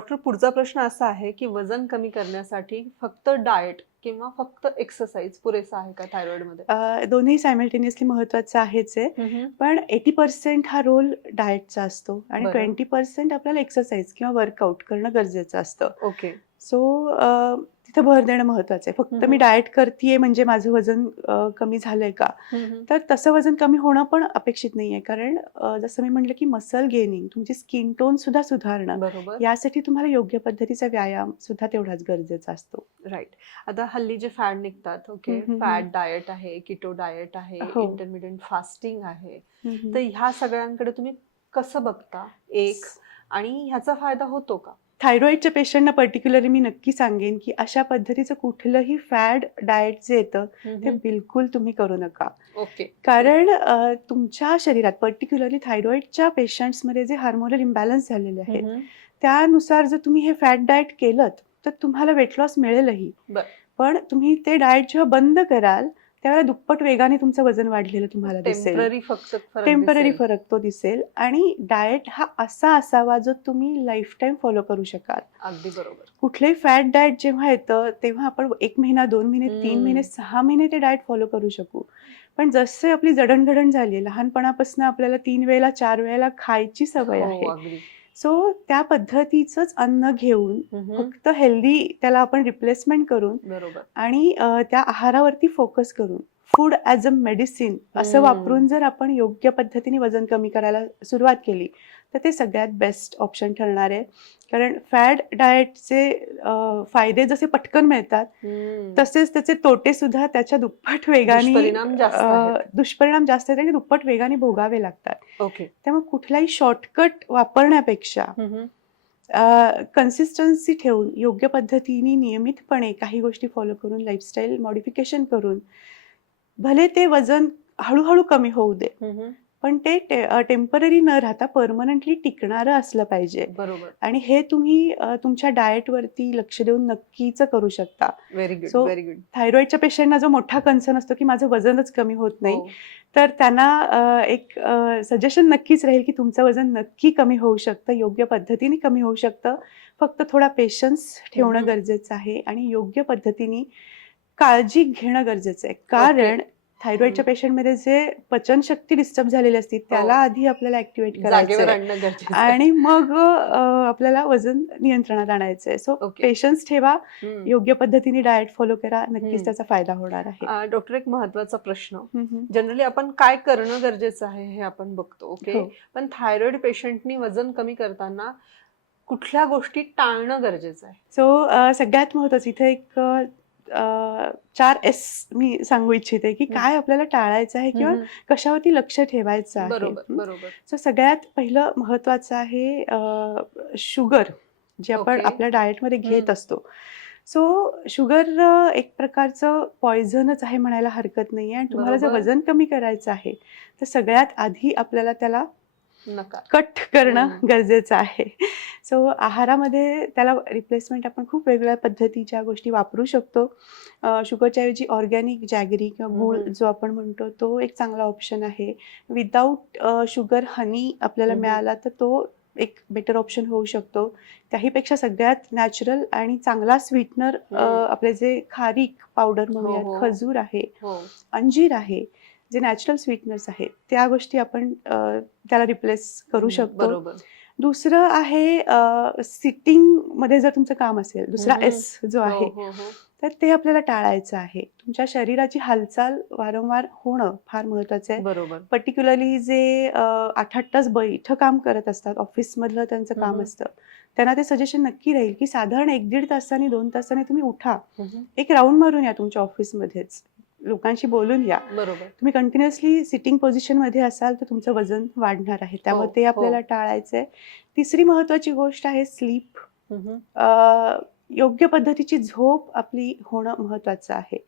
Doctor पुढचा प्रश्न असा आहे की वजन कमी करण्यासाठी फक्त डाएट किंवा फक्त एक्सरसाइज पुरेसा आहे का थायरॉइडमध्ये दोन्ही सायमल्टेनियसली महत्वाचं आहेच आहे. पण एटी पर्सेंट हा रोल डाएटचा असतो आणि. ट्वेंटी पर्सेंट आपल्याला एक्सरसाइज किंवा वर्कआउट करणं गरजेचं असतं. ओके. सो तिथं भर देणं महत्वाचं आहे. फक्त मी. डाएट करतेय म्हणजे माझं वजन कमी झालंय का? तर तसं वजन कमी होणं पण अपेक्षित नाहीये. कारण जसं मी म्हटलं की मसल गेनिंग तुमची स्किन टोन सुद्धा सुधारणं यासाठी तुम्हाला योग्य पद्धतीचा व्यायाम सुद्धा तेवढाच गरजेचा असतो. राईट. आता हल्ली जे फॅट निघतात ओके फॅट. डाएट आहे किटो डाएट आहे हो. इंटरमिडियंट फास्टिंग आहे. तर ह्या सगळ्यांकडे तुम्ही कसं बघता? एक आणि ह्याचा फायदा होतो का? थायरॉइडच्या पेशंटना पर्टिक्युलरली मी नक्की सांगेन की अशा पद्धतीचं कुठलंही फॅड डाएट जे येतं ते बिलकुल तुम्ही करू नका. ओके. कारण तुमच्या शरीरात पर्टिक्युलरली थायरॉइडच्या पेशंट्समध्ये जे हार्मोनल इम्बॅलन्स झालेले आहेत त्यानुसार जर तुम्ही हे फॅट डाएट केलं तर तुम्हाला वेट लॉस मिळेलही. पण तुम्ही ते डाएट जेव्हा बंद कराल त्यावेळेला दुप्पट वेगाने तुमचं वजन वाढलेलं तुम्हाला दिसेल. टेंपररी फक्त फरक टेंपररी दिसेल. फरक तो दिसेल. आणि डाएट हा असा असावा जो तुम्ही लाईफ टाईम फॉलो करू शकाल. अगदी बरोबर. कुठलंही फॅट डाएट जेव्हा येतं तेव्हा आपण एक महिना दोन महिने तीन. महिने सहा महिने ते डाएट फॉलो करू शकू. पण जसे आपली जडणघडण झाली लहानपणापासून आपल्याला तीन वेळेला चार वेळेला खायची सवय हो आहे. सो त्या पद्धतीचंच अन्न घेऊन. फक्त हेल्दी त्याला आपण रिप्लेसमेंट करून बरोबर आणि त्या आहारावरती फोकस करून फूड ॲज अ मेडिसिन असं. वापरून जर आपण योग्य पद्धतीने वजन कमी करायला सुरुवात केली तर ते सगळ्यात बेस्ट ऑप्शन ठरणार आहे कारण फॅड डाएटचे फायदे जसे पटकन मिळतात. तसेच त्याचे तोटे सुद्धा त्याच्या दुप्पट वेगाने दुष्परिणाम जास्त आहेत. आणि दुप्पट वेगाने भोगावे लागतात ओके त्यामुळे कुठलाही शॉर्टकट वापरण्यापेक्षा. कन्सिस्टन्सी ठेवून योग्य पद्धतीने नियमितपणे काही गोष्टी फॉलो करून लाईफस्टाईल मॉडिफिकेशन करून भले ते वजन हळूहळू कमी होऊ दे. पण ते टेंपररी न राहता परमनंटली टिकणारं असलं पाहिजे. बरोबर. आणि हे तुम्ही तुमच्या डाएटवरती लक्ष देऊन नक्कीच करू शकता. व्हेरी गुड गुड थायरॉइडच्या पेशंटना जो मोठा कन्सर्न असतो की माझं वजनच कमी होत नाही तर त्यांना एक सजेशन नक्कीच राहील की तुमचं वजन नक्की कमी होऊ शकतं योग्य पद्धतीने कमी होऊ शकतं. फक्त थोडा पेशन्स ठेवणं. गरजेचं आहे आणि योग्य पद्धतीने काळजी घेणं गरजेचं आहे कारण थायरॉइडच्या. पेशंटमध्ये जे पचनशक्ती डिस्टर्ब झालेली असते त्याला आधी आपल्याला ऍक्टिव्हेट हो. करायचं. आणि मग आपल्याला वजन नियंत्रणात आणायचं आहे सो. पेशन्स ठेवा. योग्य पद्धतीने डाएट फॉलो करा. नक्कीच त्याचा फायदा होणार आहे डॉक्टर एक महत्त्वाचा प्रश्न. जनरली आपण काय करणं गरजेचं आहे हे आपण बघतो ओके हो. पण थायरॉइड पेशंटनी वजन कमी करताना कुठल्या गोष्टी टाळणं गरजेचं आहे सो सगळ्यात महत्वाचं इथे एक चार एस मी सांगू इच्छिते की. काय आपल्याला टाळायचं आहे किंवा. कशावरती लक्ष ठेवायचं आहे सो सगळ्यात पहिलं महत्वाचं आहे शुगर जे आपण. आपल्या डाएटमध्ये घेत. असतो सो शुगर एक प्रकारचं पॉयझनच आहे म्हणायला हरकत नाही आणि तुम्हाला जर. वजन कमी करायचं आहे तर सगळ्यात आधी आपल्याला त्याला कट करणं. गरजेचं आहे सो आहारामध्ये त्याला रिप्लेसमेंट आपण खूप वेगवेगळ्या पद्धतीच्या गोष्टी वापरू शकतो शुगरच्या ऐवजी ऑर्गॅनिक जॅगरी किंवा गूळ. जो आपण म्हणतो तो एक चांगला ऑप्शन आहे विदाऊट शुगर हनी आपल्याला. मिळाला तर तो एक बेटर ऑप्शन होऊ शकतो त्याहीपेक्षा सगळ्यात नॅचरल आणि चांगला स्वीटनर. आपले जे खारीक पावडर हो, म्हणूयात हो. खजूर आहे हो अंजीर आहे जे नॅचरल स्वीटनर्स आहेत त्या गोष्टी आपण त्याला रिप्लेस करू शकतो दुसरं आहे सिटिंगमध्ये जर तुमचं काम असेल दुसरा. एस जो आहे हो, हो, हो. तर ते आपल्याला टाळायचं आहे तुमच्या शरीराची हालचाल वारंवार होणं फार महत्वाचं आहे बरोबर पर्टिक्युलरली जे आठ आठ तास बैठ काम करत असतात ऑफिसमधलं त्यांचं काम. असतं त्यांना ते सजेशन नक्की राहील की साधारण एक दीड तासाने दोन तासाने तुम्ही उठा. एक राऊंड मारून या तुमच्या ऑफिसमध्येच लोकांशी बोलून या बरोबर तुम्ही कंटिन्युअसली सिटिंग पोझिशनमध्ये असाल तर तुमचं वजन वाढणार आहे त्यामुळे हो, ते हो. आपल्याला टाळायचं आहे तिसरी महत्वाची गोष्ट आहे स्लीप. योग्य पद्धतीची झोप आपली होणं महत्वाचं आहे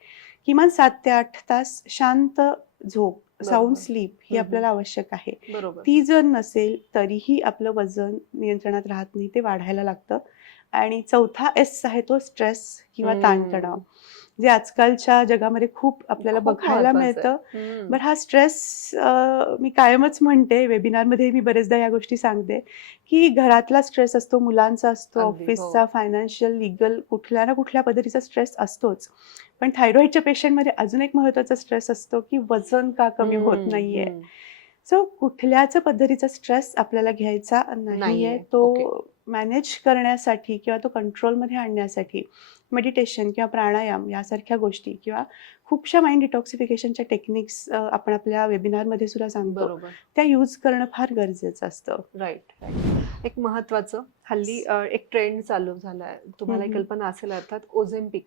किमान सात ते आठ तास शांत झोप साऊंड. स्लीप ही. आपल्याला आवश्यक आहे ती जर नसेल तरीही आपलं वजन नियंत्रणात राहत नाही ते वाढायला लागतं आणि चौथा एस आहे तो स्ट्रेस किंवा. ताणतणाव जे आजकालच्या जगामध्ये खूप आपल्याला बघायला. मिळतं. बरं हा स्ट्रेस मी कायमच म्हणते वेबिनारमध्ये मी बरेचदा या गोष्टी सांगते की घरातला स्ट्रेस असतो मुलांचा असतो. ऑफिसचा फायनान्शियल लिगल कुठल्या ना कुठल्या पद्धतीचा स्ट्रेस असतोच पण थायरॉइडच्या पेशंटमध्ये अजून एक महत्त्वाचा स्ट्रेस असतो की वजन का कमी होत नाहीये. सो कुठल्याच पद्धतीचा स्ट्रेस आपल्याला घ्यायचा नाहीये तो. मॅनेज करण्यासाठी किंवा तो कंट्रोलमध्ये आणण्यासाठी मेडिटेशन किंवा प्राणायाम यासारख्या गोष्टी किंवा खूपशा माइंड डिटॉक्सिफिकेशनच्या टेक्निक्स आपण आपल्या वेबिनारमध्ये सुद्धा सांगतो. बरोबर. त्या यूज करणं फार गरजेचं असतं. राईट राईट एक महत्वाचं हल्ली एक ट्रेंड चालू झालाय. तुम्हाला हम्म. कल्पना असेल अर्थात ओझेम्पिक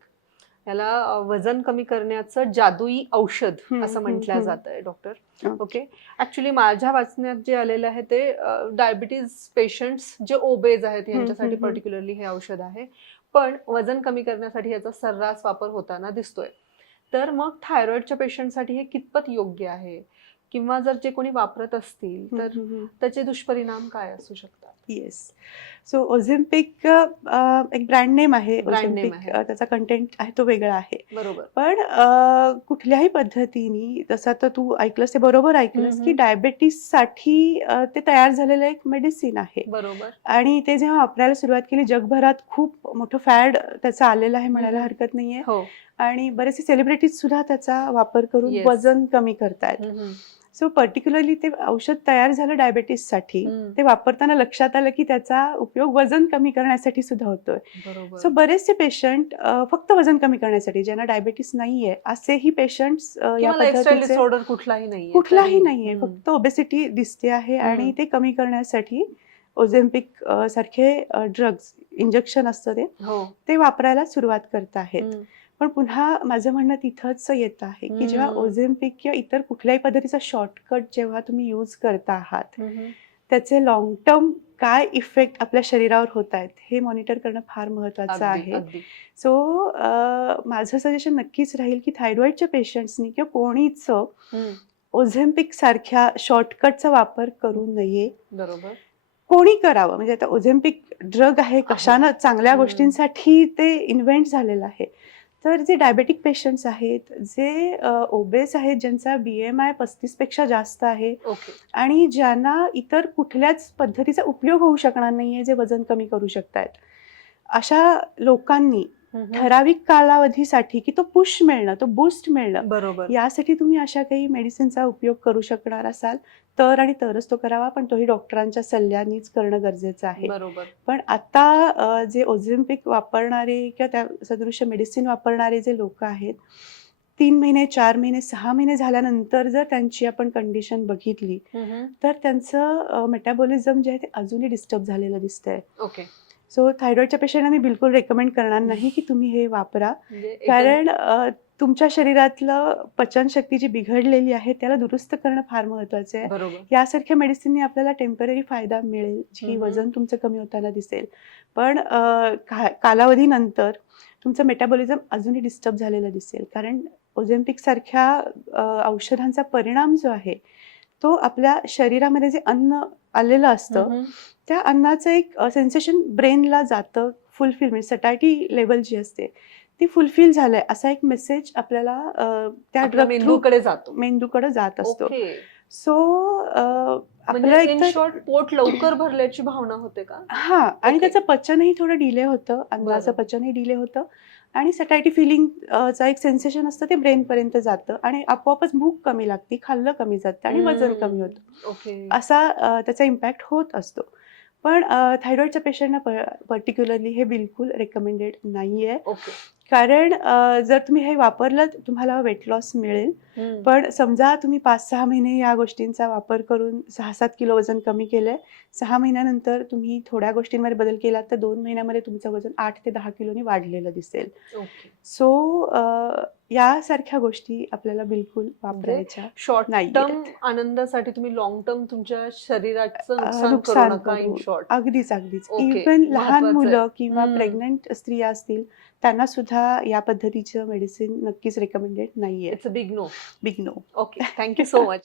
याला वजन कमी करण्याचं जादुई औषध असं म्हटलं. जात आहे डॉक्टर. ओके ऍक्च्युली माझ्या वाचण्यात जे आलेलं आहे ते डायबिटीज पेशंट्स जे ओबेज आहेत यांच्यासाठी. पर्टिक्युलरली हे औषध आहे पण वजन कमी करण्यासाठी याचा सर्रास वापर होताना दिसतोय तर मग थायरॉइडच्या पेशंटसाठी हे कितपत योग्य आहे किंवा जर जे कोणी वापरत असतील तर. त्याचे दुष्परिणाम काय असू शकतात? येस सो ओझेम्पिक एक ब्रँड नेम आहे ओझेम्पिक त्याचा कंटेंट आहे तो वेगळा आहे. बरोबर. पण कुठल्याही पद्धतीने जसं आता तू ऐकलंस ते बरोबर ऐकलंस की हम्म. डायबेटीससाठी अ, ते तयार झालेलं एक मेडिसिन आहे. बरोबर. आणि ते जेव्हा वापरायला सुरुवात केली जगभरात खूप मोठं फॅड त्याचं आलेलं आहे म्हणायला. हरकत नाहीये. हो. आणि बरेचसे सेलिब्रिटीज सुद्धा त्याचा वापर करून. वजन कमी करतायत. सो पर्टिक्युलरली ते औषध तयार झालं डायबेटीससाठी. ते वापरताना लक्षात आलं की त्याचा उपयोग वजन कमी करण्यासाठी सुद्धा होतोय सो बरेचसे पेशंट फक्त वजन कमी करण्यासाठी ज्यांना डायबेटीस नाहीये असेही पेशंट या पद्धतीचे कुठलाही नाहीये कुठलाही. नाहीये. फक्त ओबेसिटी दिसते आहे आणि. ते कमी करण्यासाठी ओझेम्पिक सारखे ड्रग्ज इंजेक्शन असतं ते हो ते वापरायला सुरुवात करत आहेत. पण पुन्हा माझं म्हणणं तिथंच येत आहे की जेव्हा. ओझेम्पिक किंवा इतर कुठल्याही पद्धतीचा शॉर्टकट जेव्हा तुम्ही यूज करता आहात. त्याचे लॉंग टर्म काय इफेक्ट आपल्या शरीरावर होत आहेत हे मॉनिटर करणं फार महत्वाचं आहे सो माझं सजेशन नक्कीच राहील की थायरॉइडच्या पेशंट्सनी किंवा कोणीच. ओझेम्पिक सारख्या शॉर्टकटचा वापर करू नये बरोबर कोणी करावं म्हणजे आता ओझेम्पिक ड्रग आहे कशानं चांगल्या. गोष्टींसाठी ते इन्व्हेंट झालेलं आहे तर जे डायबेटिक पेशंट्स आहेत जे ओबेस आहेत ज्यांचा बी एम आय पस्तीसपेक्षा जास्त आहे आणि ज्यांना इतर कुठल्याच पद्धतीचा उपयोग होऊ शकणार नाहीये जे वजन कमी करू शकतायत अशा लोकांनी. ठराविक कालावधीसाठी की तो पुश मिळणं तो बूस्ट मिळणं बरोबर. यासाठी तुम्ही अशा काही मेडिसिनचा उपयोग करू शकणार असाल. तर आणि तरच तो करावा पण तोही डॉक्टरांच्या सल्ल्यानेच करणं गरजेचं आहे. बरोबर. पण आता जे ओझेम्पिक वापरणारे किंवा त्या सदृश्य मेडिसिन वापरणारे जे लोक आहेत तीन महिने चार महिने सहा महिने झाल्यानंतर जर त्यांची आपण कंडिशन बघितली. तर त्यांचं मेटाबॉलिझम जे आहे ते अजूनही डिस्टर्ब झालेलं दिसतंय. ओके सो थायरॉइडच्या पेशंटना मी बिलकुल रेकमेंड करणार नाही की तुम्ही हे वापरा. म्हणजे कारण तुमच्या शरीरातलं पचनशक्ती जी बिघडलेली आहे त्याला दुरुस्त करणं फार महत्वाचं आहे. यासारख्या मेडिसिनने आपल्याला टेंपररी फायदा मिळेल जी. वजन तुमचं कमी होताना दिसेल. पण कालावधीनंतर तुमचं मेटाबॉलिझम अजूनही डिस्टर्ब झालेलं दिसेल. कारण ओझेम्पिक सारख्या औषधांचा परिणाम जो आहे तो आपल्या शरीरामध्ये जे अन्न आलेलं असतं. त्या अन्नाचं एक सेन्सेशन ब्रेनला जातं फुलफिल म्हणजे सटायटी लेवल जी असते ती फुलफिल झालंय असा एक मेसेज आपल्याला त्या ड्रग मेंदूकडे जातो. मेंदूकडे जात असतो. सो म्हणजे एक शॉर्ट पोट लवकर भरल्याची भावना होते का हा आणि. त्याचं पचनही थोडं डिले होतं बरं. पचनही डिले होतं आणि सटायटी फिलिंग चा एक सेन्सेशन असतं ते ब्रेन पर्यंत जातं आणि आपोआपच भूक कमी लागते खाल्लं कमी जातं आणि वजन. कमी होतं असा त्याचा इम्पॅक्ट होत असतो पण थायरॉइडच्या पेशंटना पर्टिक्युलरली हे बिलकुल रेकमेंडेड नाही आहे कारण जर तुम्ही हे वापरलं तुम्हाला वेट लॉस मिळेल. पण समजा तुम्ही पाच सहा महिने या गोष्टींचा वापर करून सहा सात किलो वजन कमी केलंय सहा महिन्यानंतर तुम्ही थोड्या गोष्टींमध्ये बदल केला तर दोन महिन्यामध्ये तुमचं वजन आठ ते दहा किलोनी वाढलेलं दिसेल. सो यासारख्या गोष्टी आपल्याला बिलकुल वापरायच्या शॉर्ट. टर्म आनंदासाठी तुम्ही लॉंग टर्म तुमच्या शरीराचं नुकसान करू नका अगदीच अगदीच Okay, इवन लहान महत्वाचं. मुलं किंवा हम्म. प्रेग्नंट स्त्रिया असतील त्यांना सुद्धा या पद्धतीचं मेडिसिन नक्कीच रेकमेंडेड नाहीये it's a big no big no okay thank you so much